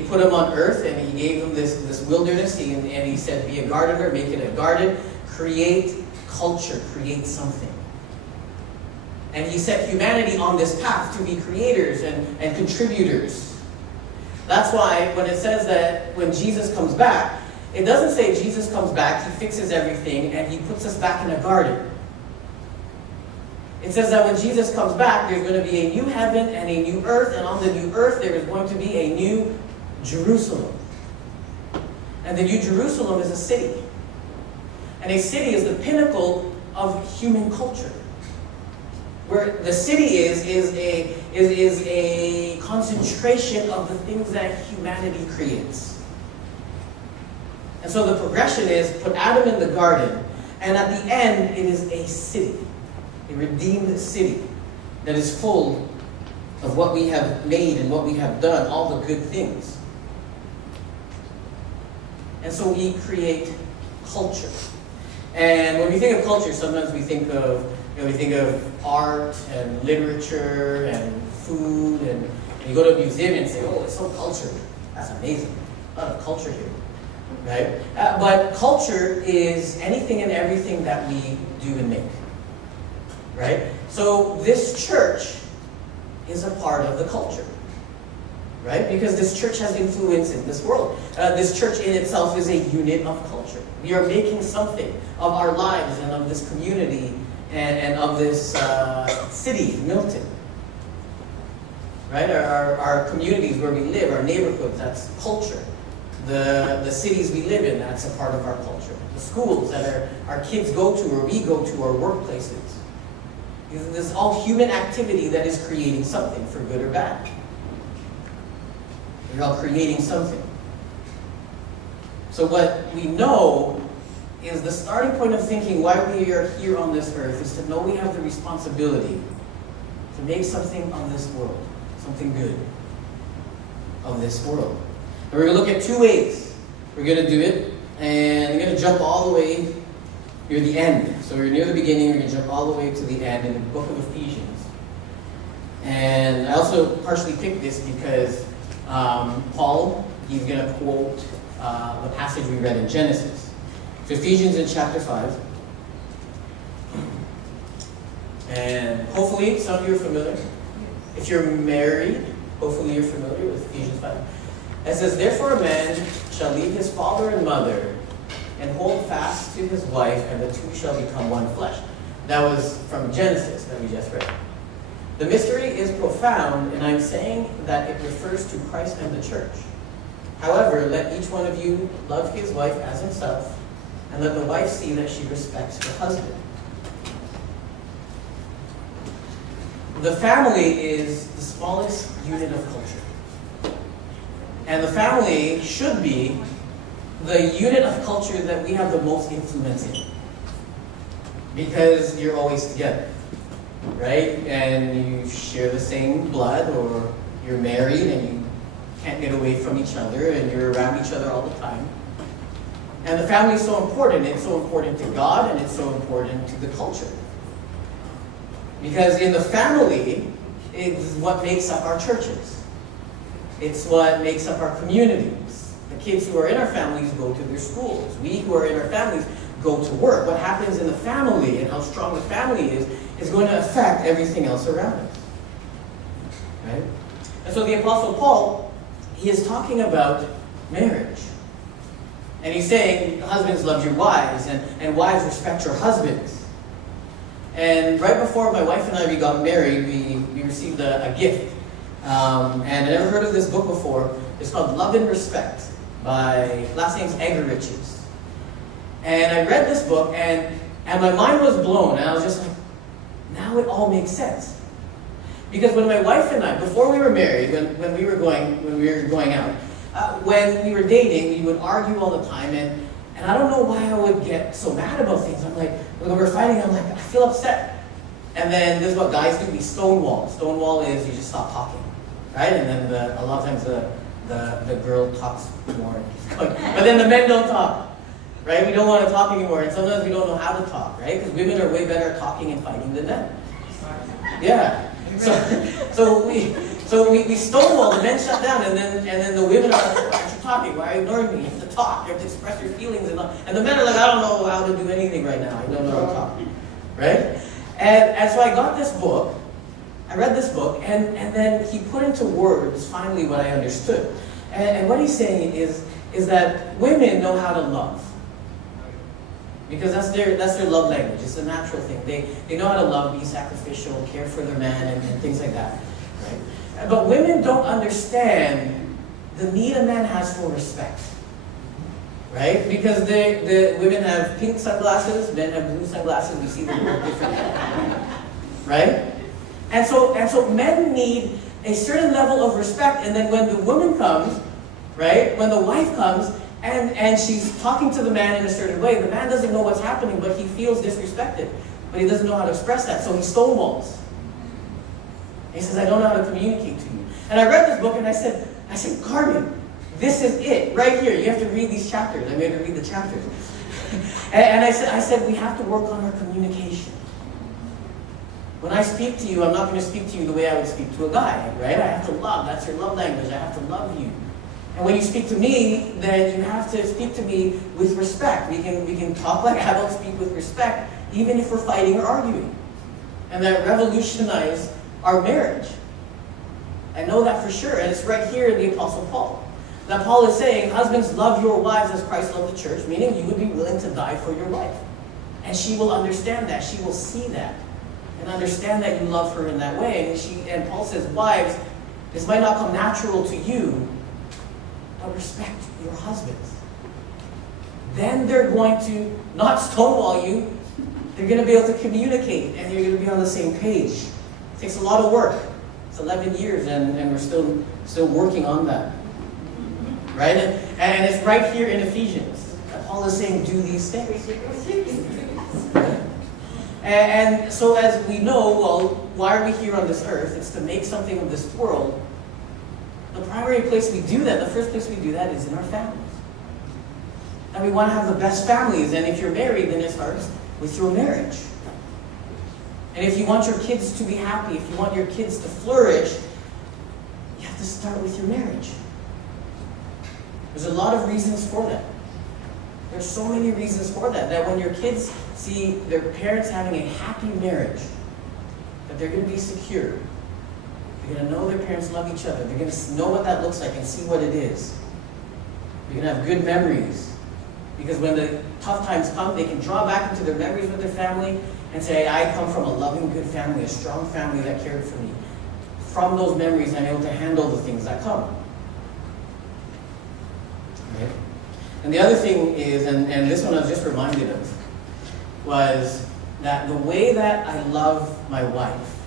he put him on earth and he gave him this wilderness, and he said, be a gardener, make it a garden, create culture, create something. And he set humanity on this path to be creators and contributors. That's why when it says that when Jesus comes back, it doesn't say Jesus comes back, he fixes everything, and he puts us back in a garden. It says that when Jesus comes back, there's going to be a new heaven and a new earth, and on the new earth there is going to be a new Jerusalem. And the new Jerusalem is a city. And a city is the pinnacle of human culture. Where the city is a concentration of the things that humanity creates. And so the progression is put Adam in the garden, and at the end it is a city. A redeemed city that is full of what we have made and what we have done, all the good things. And so we create culture. And when we think of culture, sometimes we think of art and literature and food, and you go to a museum and say, oh, it's so cultured. That's amazing. A lot of culture here. Right? But culture is anything and everything that we do and make. Right? So this church is a part of the culture. Right? Because this church has influence in this world. This church in itself is a unit of culture. We are making something of our lives and of this community and of this city, Milton. Right? Our communities where we live, our neighborhoods, that's culture. The cities we live in, that's a part of our culture. The schools that our kids go to or we go to, our workplaces. This is all human activity that is creating something, for good or bad. We're all creating something. So what we know is the starting point of thinking why we are here on this earth is to know we have the responsibility to make something of this world, something good of this world. And we're going to look at two ways we're going to do it, and we're going to jump all the way near the end. So we're near the beginning, we're going to jump all the way to the end in the book of Ephesians. And I also partially picked this because Paul, he's going to quote the passage we read in Genesis. So Ephesians in chapter 5. And hopefully some of you are familiar. If you're married, hopefully you're familiar with Ephesians 5. It says, therefore a man shall leave his father and mother and hold fast to his wife, and the two shall become one flesh. That was from Genesis that we just read. The mystery is profound, and I'm saying that it refers to Christ and the church. However, let each one of you love his wife as himself, and let the wife see that she respects her husband. The family is the smallest unit of culture. And the family should be the unit of culture that we have the most influence in. Because you're always together, right? And you share the same blood, or you're married and you can't get away from each other and you're around each other all the time. And the family is so important. It's so important to God, and it's so important to the culture. Because in the family, it's what makes up our churches. It's what makes up our communities. The kids who are in our families go to their schools. We who are in our families go to work. What happens in the family and how strong the family is going to affect everything else around us. Right? And so the Apostle Paul, he is talking about marriage. And he's saying, husbands, love your wives, and wives, respect your husbands. And right before my wife and I got married, we received a gift. And I never heard of this book before. It's called Love and Respect by, last name's Eggerichs. And I read this book, and my mind was blown. And I was just like, now it all makes sense. Because when my wife and I, before we were married, when we were going out, when we were dating, we would argue all the time, and I don't know why I would get so mad about things. I'm like, when we're fighting, I'm like, I feel upset. And then this is what guys do, we stonewall. Stonewall is you just stop talking, right? And then a lot of times the girl talks more. But then the men don't talk, right? We don't want to talk anymore, and sometimes we don't know how to talk, right? Because women are way better at talking and fighting than men. Yeah. So So we stonewall, the men shut down, and then the women are like, why aren't you talking? Why are you ignoring me? You have to talk, you have to express your feelings. And the men are like, I don't know how to do anything right now. I don't know how to talk. Right? And so I got this book, I read this book, and then he put into words finally what I understood. And what he's saying is that women know how to love. Because that's their love language. It's a natural thing. They know how to love, be sacrificial, care for their man, and things like that. Right? But women don't understand the need a man has for respect. Right? Because the women have pink sunglasses, men have blue sunglasses, we see them look differently. Right? And so men need a certain level of respect, and then when the woman comes, right, when the wife comes, and she's talking to the man in a certain way, the man doesn't know what's happening, but he feels disrespected. But he doesn't know how to express that, so he stonewalls. He says, I don't know how to communicate to you. And I read this book and I said, Carmen, this is it, right here. You have to read these chapters. I made her read the chapters. and I said, we have to work on our communication. When I speak to you, I'm not going to speak to you the way I would speak to a guy, right? I have to love. That's your love language. I have to love you. And when you speak to me, then you have to speak to me with respect. We can talk like adults, speak with respect, even if we're fighting or arguing. And that revolutionized our marriage. I know that for sure, and it's right here in the Apostle Paul. That Paul is saying, husbands, love your wives as Christ loved the church, meaning you would be willing to die for your wife. And she will understand that. She will see that. And understand that you love her in that way. And Paul says, wives, this might not come natural to you, but respect your husbands. Then they're going to not stonewall you. They're going to be able to communicate, and you're going to be on the same page. It takes a lot of work. It's 11 years, and we're still working on that. Right? And it's right here in Ephesians. Paul is saying, do these things. And so as we know, well, why are we here on this earth? It's to make something of this world. The primary place we do that, the first place we do that is in our families. And we want to have the best families. And if you're married, then it starts with your marriage. And if you want your kids to be happy, if you want your kids to flourish, you have to start with your marriage. There's a lot of reasons for that. There's so many reasons for that. That when your kids see their parents having a happy marriage, that they're going to be secure. They're going to know their parents love each other. They're going to know what that looks like and see what it is. They're going to have good memories. Because when the tough times come, they can draw back into their memories with their family and say, I come from a loving, good family, a strong family that cared for me. From those memories, I'm able to handle the things that come. Right? And the other thing is, and this one I was just reminded of, was that the way that I love my wife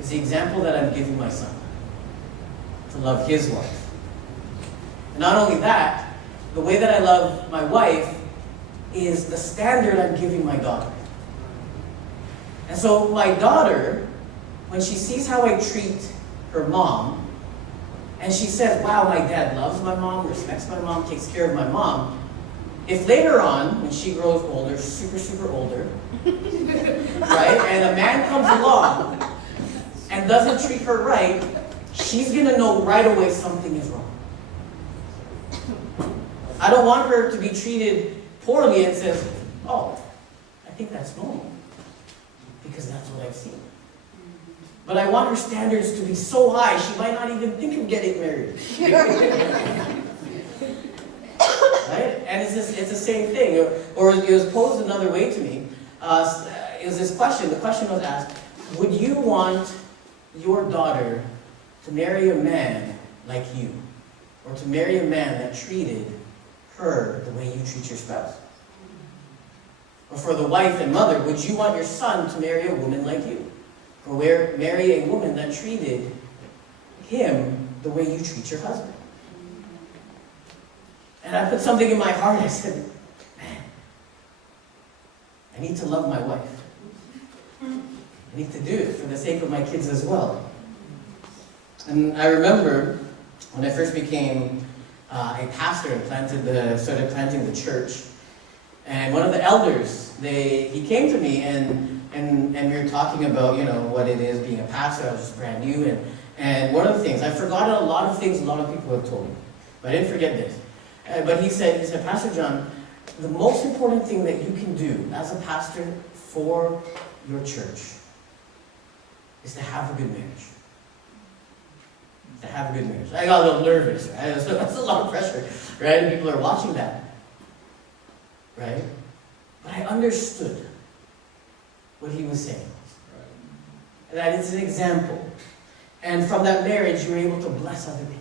is the example that I'm giving my son to love his wife. And not only that, the way that I love my wife is the standard I'm giving my daughter. And so my daughter, when she sees how I treat her mom, and she says, wow, my dad loves my mom, respects my mom, takes care of my mom. If later on, when she grows older, super, super older, right, and a man comes along and doesn't treat her right, she's going to know right away something is wrong. I don't want her to be treated poorly and says, oh, I think that's normal, because that's what I've seen. But I want her standards to be so high, she might not even think of getting married. Right? And it's the same thing. Or it was posed another way to me. It was this question. The question was asked, would you want your daughter to marry a man like you? Or to marry a man that treated her the way you treat your spouse? Or for the wife and mother, would you want your son to marry a woman like you? Or marry a woman that treated him the way you treat your husband? And I put something in my heart. I said, man, I need to love my wife. I need to do it for the sake of my kids as well. And I remember when I first became a pastor and started planting the church. And one of the elders, he came to me and we were talking about, what it is being a pastor. I was just brand new, And one of the things, I've forgotten a lot of things a lot of people have told me, but I didn't forget this. But he said, Pastor John, the most important thing that you can do as a pastor for your church is to have a good marriage. To have a good marriage. I got a little nervous, right? That's a lot of pressure, right? And people are watching that, right? But I understood what he was saying. That it's an example. And from that marriage, you're able to bless other people.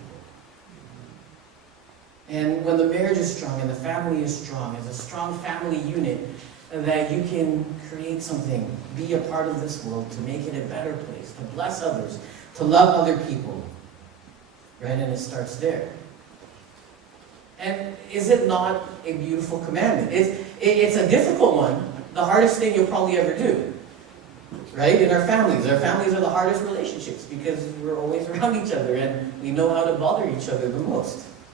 And when the marriage is strong and the family is strong, as a strong family unit, that you can create something, be a part of this world, to make it a better place, to bless others, to love other people. Right? And it starts there. And is it not a beautiful commandment? It's a difficult one, the hardest thing you'll probably ever do. Right? In our families. Our families are the hardest relationships because we're always around each other and we know how to bother each other the most.